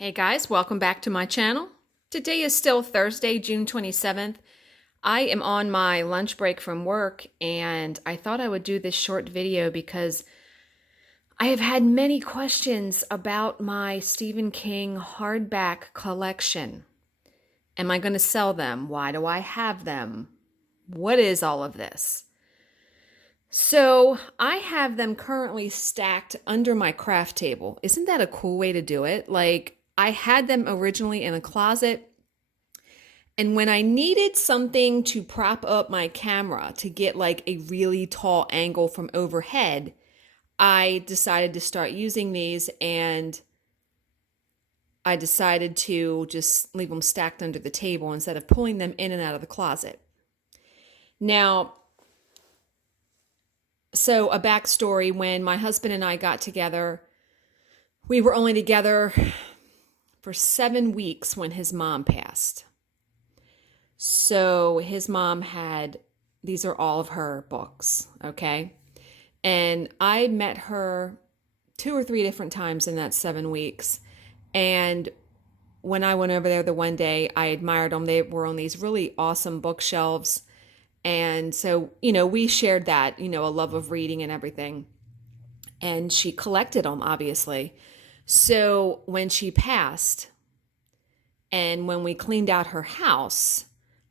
Hey guys, welcome back to my channel. Today is still Thursday, June 27th. I am on my lunch break from work and I thought I would do this short video because I have had many questions about my Stephen King hardback collection. Am I going to sell them? Why do I have them? What is all of this? So I have them currently stacked under my craft table. Isn't that a cool way to do it? I had them originally in a closet, and when I needed something to prop up my camera to get like a really tall angle from overhead, I decided to start using these, and I decided to just leave them stacked under the table instead of pulling them in and out of the closet. Now, so a backstory: when my husband and I got together, we were only together for 7 weeks when his mom passed. So his mom had, these are all of her books, okay? And I met her 2 or 3 different times in that 7 weeks. And when I went over there the one day, I admired them. They were on these really awesome bookshelves. And so, we shared that, a love of reading and everything. And she collected them, obviously. So when she passed, and when we cleaned out her house,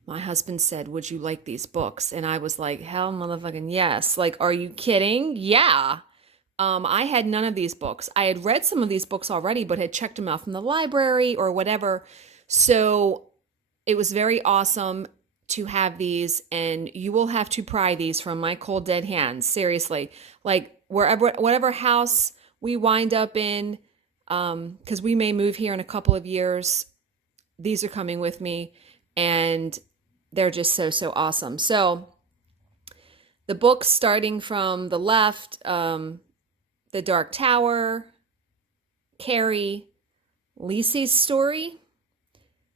my husband said, "Would you like these books?" And I was like, "Hell motherfucking yes." Like, are you kidding? Yeah. I had none of these books. I had read some of these books already, but had checked them out from the library or whatever. So it was very awesome to have these, and you will have to pry these from my cold dead hands. Seriously. Like whatever house we wind up in, because we may move here in a couple of years, these are coming with me, and they're just so awesome. So the books starting from the left, The Dark Tower, Carrie, Lisey's Story,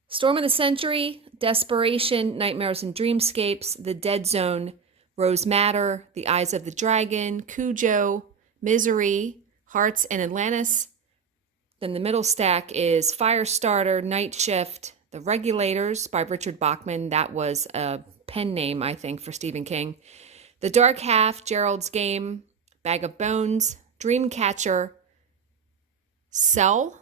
Storm of the Century, Desperation, Nightmares and Dreamscapes, The Dead Zone, Rose Madder, The Eyes of the Dragon, Cujo, Misery, Hearts and Atlantis. Then the middle stack is Firestarter, Night Shift, The Regulators by Richard Bachman. That was a pen name, I think, for Stephen King. The Dark Half, Gerald's Game, Bag of Bones, Dreamcatcher, Cell.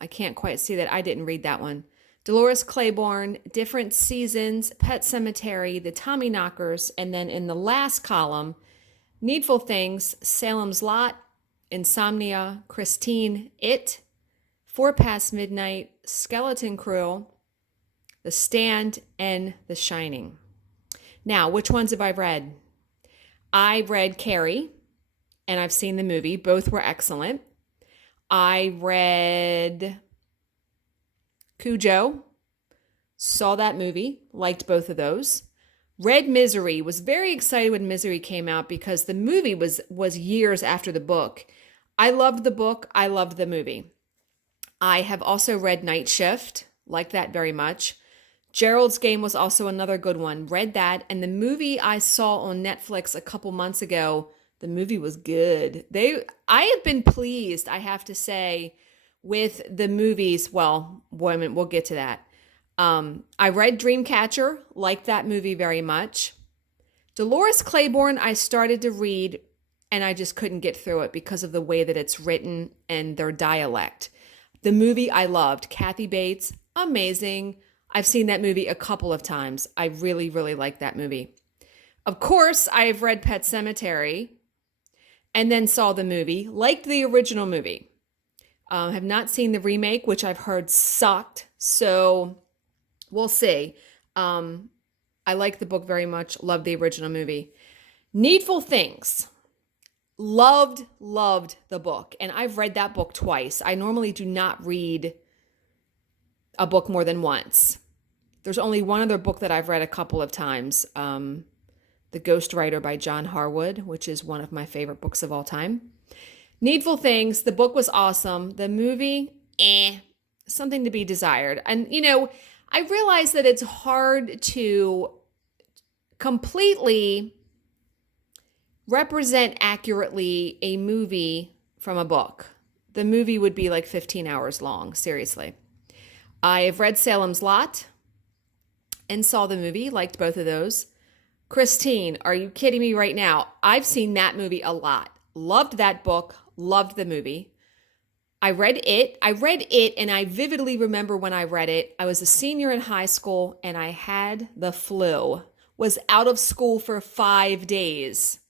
I can't quite see that. I didn't read that one. Dolores Claiborne, Different Seasons, Pet Sematary, The Tommyknockers, and then in the last column, Needful Things, Salem's Lot, Insomnia, Christine, It, 4 Past Midnight, Skeleton Crew, The Stand, and The Shining. Now, which ones have I read? I read Carrie, and I've seen the movie. Both were excellent. I read Cujo, saw that movie, liked both of those. Read Misery, was very excited when Misery came out because the movie was years after the book. I loved the book. I loved the movie. I have also read Night Shift, liked that very much. Gerald's Game was also another good one. Read that. And the movie I saw on Netflix a couple months ago, the movie was good. I have been pleased, I have to say, with the movies. Well, we'll get to that. I read Dreamcatcher, liked that movie very much. Dolores Claiborne, I started to read, and I just couldn't get through it because of the way that it's written and their dialect. The movie I loved. Kathy Bates, amazing. I've seen that movie a couple of times. I really, really like that movie. Of course, I've read Pet Sematary and then saw the movie. Liked the original movie. Have not seen the remake, which I've heard sucked. So we'll see. I like the book very much. Loved the original movie. Needful Things. Loved the book. And I've read that book twice. I normally do not read a book more than once. There's only one other book that I've read a couple of times. The Ghostwriter by John Harwood, which is one of my favorite books of all time. Needful Things, the book was awesome. The movie, something to be desired. And, I realize that it's hard to completely represent accurately a movie from a book The movie would be like 15 hours long, seriously. I've read Salem's Lot and saw the movie, liked both of those. Christine, are you kidding me right now? I've seen that movie a lot. Loved that book, loved the movie. I read it, and I vividly remember when I read it. I was a senior in high school, and I had the flu. Was out of school for 5 days.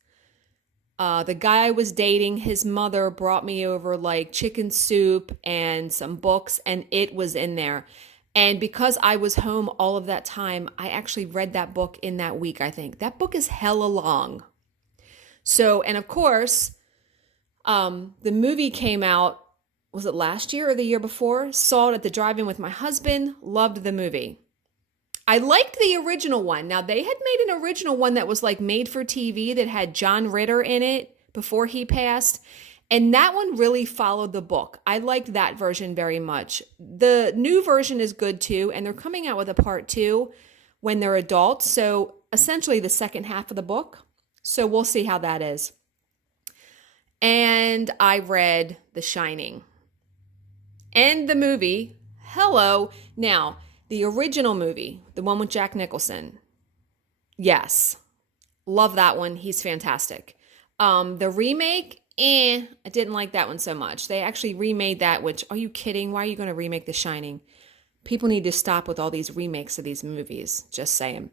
The guy I was dating, his mother brought me over like chicken soup and some books, and it was in there. And because I was home all of that time, I actually read that book in that week, I think. That book is hella long. So, and of course, the movie came out, was it last year or the year before? Saw it at the drive-in with my husband, loved the movie. I liked the original one. Now, they had made an original one that was like made for TV that had John Ritter in it before he passed. And that one really followed the book. I liked that version very much. The new version is good too. And they're coming out with a part 2 when they're adults. So essentially the second half of the book. So we'll see how that is. And I read The Shining and the movie. Hello. Now, the original movie, the one with Jack Nicholson. Yes. Love that one. He's fantastic. The remake, I didn't like that one so much. They actually remade that, which, are you kidding? Why are you going to remake The Shining? People need to stop with all these remakes of these movies. Just saying.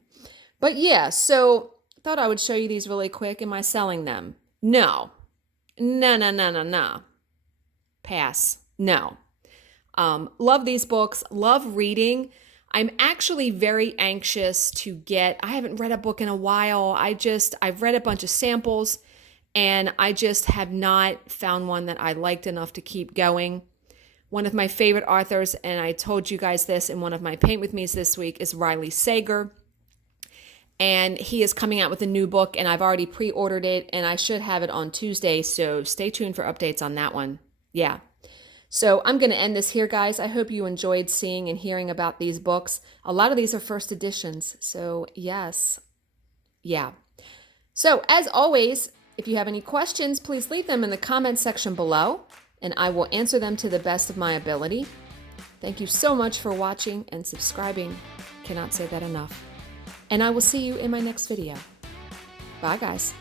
But yeah, so I thought I would show you these really quick. Am I selling them? No. No. Pass. No. Love these books. Love reading. I'm actually very anxious to get, I haven't read a book in a while. I've read a bunch of samples and I just have not found one that I liked enough to keep going. One of my favorite authors, and I told you guys this in one of my Paint With Me's this week, is Riley Sager. And he is coming out with a new book and I've already pre-ordered it and I should have it on Tuesday. So stay tuned for updates on that one. Yeah. So I'm going to end this here, guys. I hope you enjoyed seeing and hearing about these books. A lot of these are first editions. So yes. Yeah. So as always, if you have any questions, please leave them in the comment section below and I will answer them to the best of my ability. Thank you so much for watching and subscribing. Cannot say that enough. And I will see you in my next video. Bye, guys.